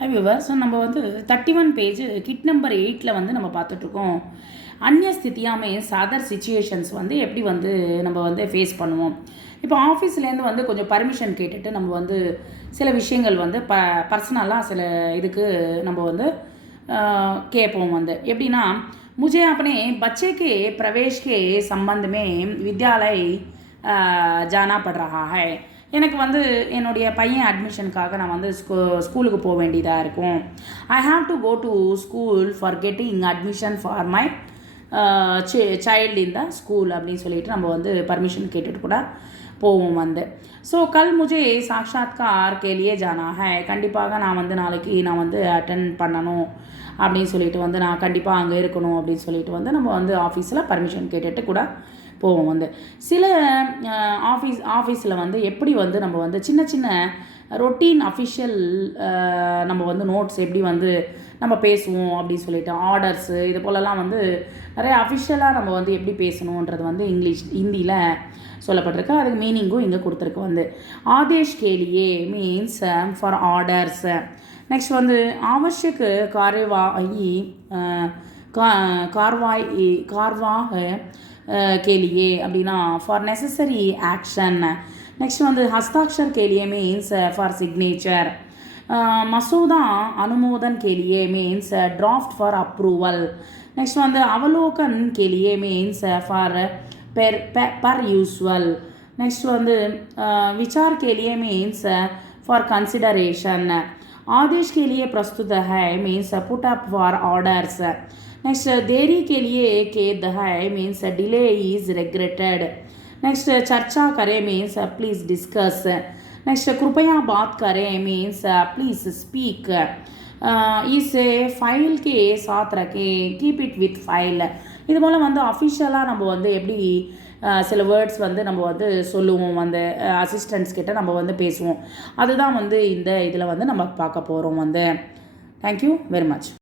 High viewers, so நம்ம வந்து 31 page kit number 8ல் வந்து நம்ம பார்த்துட்ருக்கோம். அந்நிய ஸ்திதியாமே சாதர் சிச்சுவேஷன்ஸ் வந்து எப்படி வந்து நம்ம வந்து ஃபேஸ் பண்ணுவோம். இப்போ ஆஃபீஸ்லேருந்து வந்து கொஞ்சம் பர்மிஷன் கேட்டுட்டு நம்ம வந்து சில விஷயங்கள் வந்து பர்சனலாக சில இதுக்கு நம்ம வந்து கேட்போம். வந்து எப்படின்னா, मुझे अपने बच्चे के प्रवेश के संबंध में विद्यालय जाना पड़ रहा है. எனக்கு வந்து என்னுடைய பையன் அட்மிஷனுக்காக நான் வந்து ஸ்கூலுக்கு போக வேண்டியதாக இருக்கும். I have to go to school for getting admission for my child in the school அப்படின்னு சொல்லிட்டு நம்ம வந்து பர்மிஷன் கேட்டுட்டு கூட போவோம் வந்து. ஸோ கல் முஜே சாக்ஷாத்கார் கேலியே ஜானா ஹை, கண்டிப்பாக நான் வந்து நாளைக்கு நான் வந்து அட்டன் பண்ணணும் அப்படின்னு சொல்லிட்டு வந்து நான் கண்டிப்பாக அங்கே இருக்கணும் அப்படின்னு சொல்லிட்டு வந்து நம்ம வந்து ஆஃபீஸில் பர்மிஷன் கேட்டுட்டு கூட போவோம். வந்து சில ஆஃபீஸில் வந்து எப்படி வந்து நம்ம வந்து சின்ன சின்ன ரொட்டீன் அஃபிஷியல் நம்ம வந்து நோட்ஸ் எப்படி வந்து நம்ம பேசுவோம் அப்படின்னு சொல்லிட்டு ஆர்டர்ஸு இது போலலாம் வந்து நிறைய அஃபிஷியலாக நம்ம வந்து எப்படி பேசணுன்றது வந்து ஹிந்தியில் சொல்லப்பட்டிருக்கு. அதுக்கு மீனிங்கும் இங்கே கொடுத்துருக்கு. வந்து ஆதேஷ் கேலியே மீன்ஸ் ஃபார் ஆர்டர்ஸ். நெக்ஸ்ட் வந்து ஆவஷ்யக் கார்வாய் के लिए அப்படின்னா ஃபார் நெசசரி ஆக்ஷன். நெக்ஸ்ட் வந்து ஹஸ்தாக்ஷர் के लिए மீன்ஸ் ஃபார் சிக்னேச்சர். மசோதா அனுமோதன் के लिए means draft for approval. Next வந்து அவலோகன் के लिए means for per usual. Next வந்து विचार के लिए மீன்ஸ் ஃபார் கன்சிடரேஷன். आदेश के लिए प्रस्तुत है means put up for orders. Next देरी के लिए खेद है means delay is regretted. Next चर्चा करें मीन्स प्लीज डिस्कस. नेक्स्ट कृपया बात करें मीन्स प्लीज स्पीक. इस फाइल के साथ रखें कीप इट विथ फाइल. இது போல் வந்து அஃபிஷியலாக நம்ம வந்து எப்படி சில வேர்ட்ஸ் வந்து நம்ம வந்து சொல்லுவோம், அந்த அசிஸ்டன்ட்ஸ் கிட்ட நம்ம வந்து பேசுவோம். அதுதான் வந்து இந்த இதில் வந்து நம்ம பார்க்க போகிறோம். வந்து தேங்க்யூ வெரி மச்.